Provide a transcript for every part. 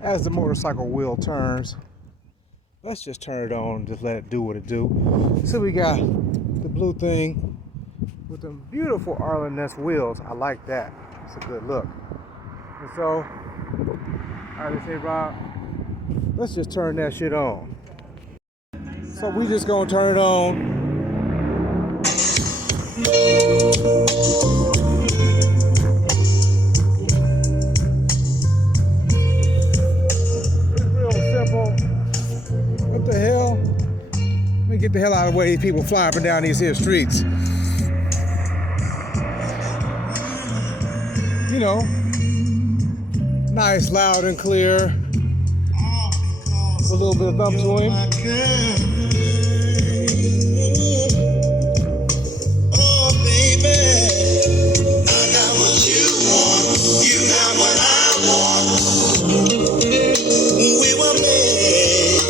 As the motorcycle wheel turns, let's just turn it on and just let it do what it do. So we got the blue thing with them beautiful Arlen-Ness wheels. I like that. It's a good look. And so, I just say, Rob, let's just turn that shit on. So we just gonna turn it on. What the hell? Let me get the hell out of the way. These people flying up and down these here streets. You know, nice, loud and clear. A little bit of thump to him. Oh, baby, I got what you want. You got what I want. We were made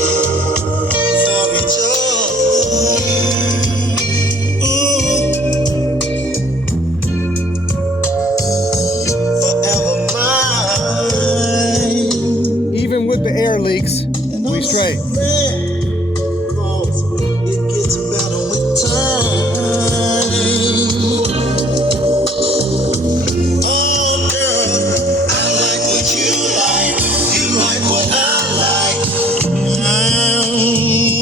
for each other. Forever mine. Even with the air leaks, we straight. It gets better with time. Oh, girl, I like what you like. You like what I like.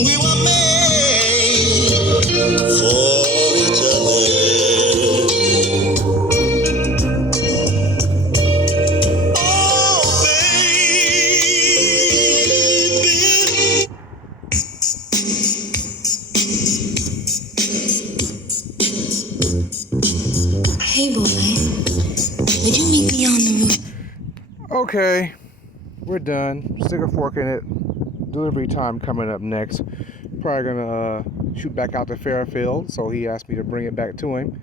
We were made for each other. Oh, baby. Hey boy, would you meet me on the roof? Okay, we're done. Stick a fork in it. Delivery time coming up next. Probably gonna shoot back out to Fairfield, so he asked me to bring it back to him.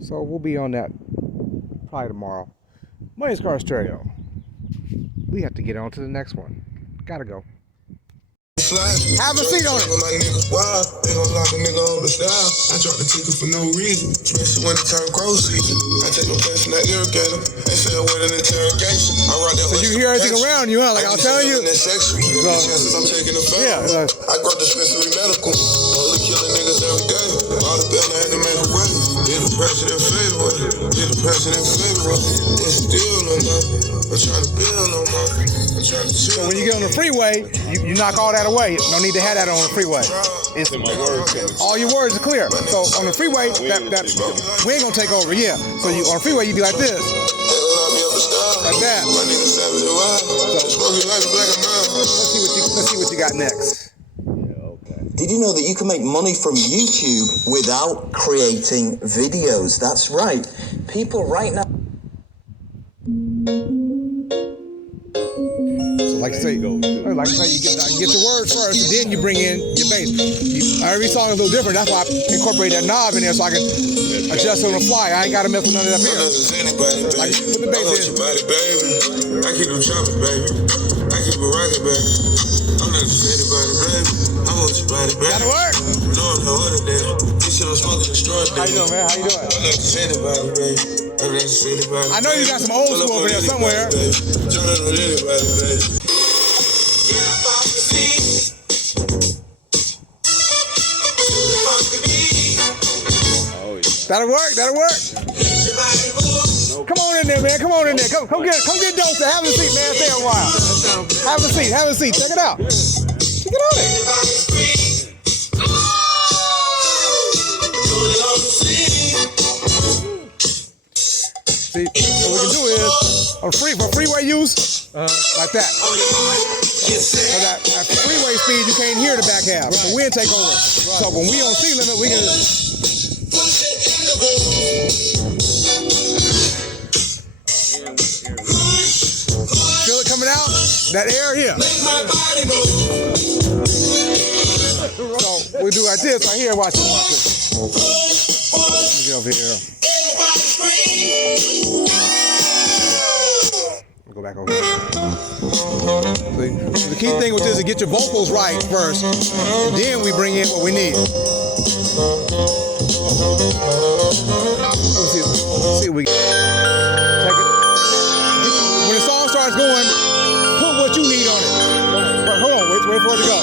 So we'll be on that probably tomorrow. Money's Car Stereo. We have to get on to the next one. Gotta go. Have a seat on it. My nigga wild, they gon' lock a nigga on the style. I drop the ticket for no reason, especially when it turn grow season. I take no place in that irrigator. They say I went an interrogation. I ride that. So you hear everything around you, huh? Like I was telling you. Chances I'm taking a Yeah. I grow dispensary medical. Only killing niggas every day. All the bill I had to make a way. Did the president favor? Did the president favor? But still no nothing. I'm trying to build no nothing. I'm trying to chill. So when you get on the freeway, you knock all that away. No need to have that on the freeway. It's, all your words are clear. So on the freeway, that we ain't gonna take over. Yeah. So you on the freeway, you be like this, like that. So, let's see what you got next. Did you know that you can make money from YouTube without creating videos? That's right. People right now. Like I say, you get your words first, and then you bring in your bass. Every song is a little different. That's why I incorporate that knob in there so I can adjust on the fly. I ain't got to mess with none of that here. Like, put the bass in. I keep them shopping, baby. I keep it rocking, baby. I'm not just anybody, baby. I want your body, baby. Gotta work. No, no other day. This shit I'm smoking extraordinary. How you doing, man? How you doing? I'm not just anybody, baby. I know you got some old school over there somewhere. That'll work. Come on in there, man. Come on in there. Come get Dose. Have a seat, man. Stay a while. Have a seat. Check it out. Check it out. See, what we can do is, for freeway use, like that. For that freeway speed, you can't hear the back half. The wind take over. So when we on C limit, we can. Feel it coming out? That air here. So we do like this right here. Watch this. Let me get over here. Go back over here. The key thing with this is to get your vocals right first, and then we bring in what we need. Let's see we take it. When the song starts going, put what you need on it. Right, hold on, wait for it to go.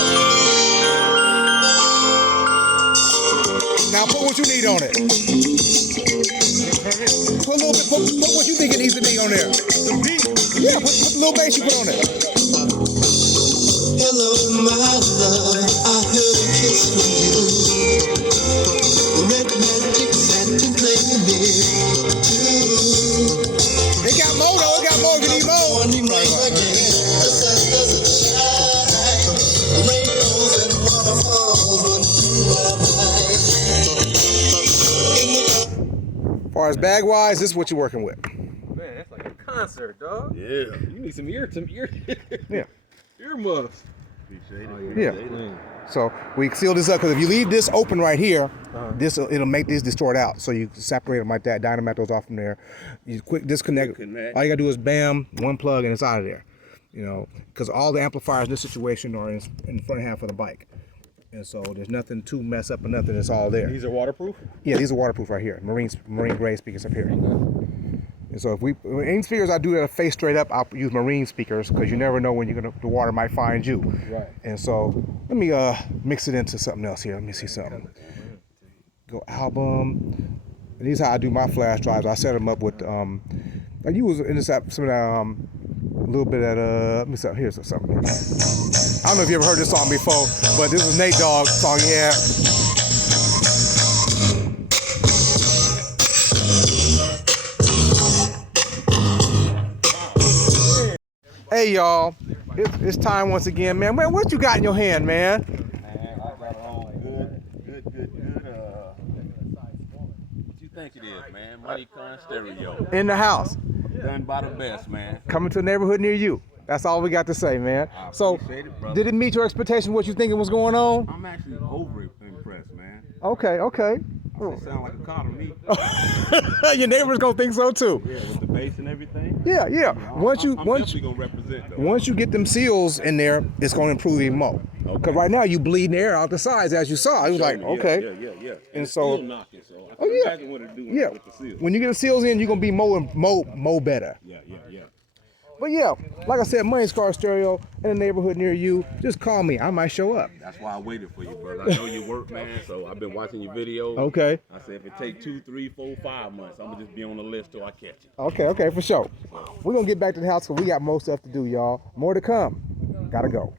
Now put what you need on it. Put a little bit, put what you think it needs to be on there. Yeah, put the little bass you put on it. Hello, my love. I heard a kiss from you. Red magic satin playing near you. It got more though. It got more. You need more. Morning rain again. The sun doesn't shine. Rainbows and waterfalls run through my mind. As far as bag wise, this is what you're working with. Man, that's like a concert, dog. Yeah. You need some ear Yeah. earmuffs. Yeah. So we seal this up because if you leave this open right here, it'll make this distort out. So you separate them like that, dynamite those off from there. You quick disconnect. All you gotta do is bam, one plug and it's out of there. You know, because all the amplifiers in this situation are in the front half of the bike. And so there's nothing to mess up or nothing, it's all there. These are waterproof? Yeah, these are waterproof right here. Marine grade speakers up here. And so if any speakers I do that are face straight up, I'll use marine speakers because you never know when the water might find you. Right. And so let me mix it into something else here. Let me see something. Go album. And these are how I do my flash drives. I set them up with I use in this app some of that a little bit of let me see, here's something. I don't know if you ever heard this song before, but this was Nate Dogg's song he had. Hey y'all, it's time once again, man. Man, what you got in your hand, man? Man, I got on good. What you think it is, man? Money-Con stereo. In the house, Done by the best, man. coming to a neighborhood near you. That's all we got to say, man. I So, appreciate it, brother. did it meet your expectation? What you thinking was going on? I'm actually over impressed, man. Okay. It sound like a car to me. Your neighbor's gonna think so too. Yeah, with the bass and everything. Yeah. I'm definitely gonna represent though. Once you get them seals in there, it's gonna improve even more. Because right now you bleeding air out the sides, as you saw. It was like, okay. Yeah. And it's so- still knocking, so I Oh, can yeah. imagine what it do Yeah. with the seal. When you get the seals in, you're gonna be mo better. Yeah. But yeah, like I said, Money's Car Stereo in the neighborhood near you. Just call me. I might show up. That's why I waited for you, brother. I know you work, man, so I've been watching your videos. Okay. I said if it take 2, 3, 4, 5 months, I'm gonna just be on the list till I catch it. Okay, for sure. We're gonna get back to the house because we got more stuff to do, y'all. More to come. Gotta go.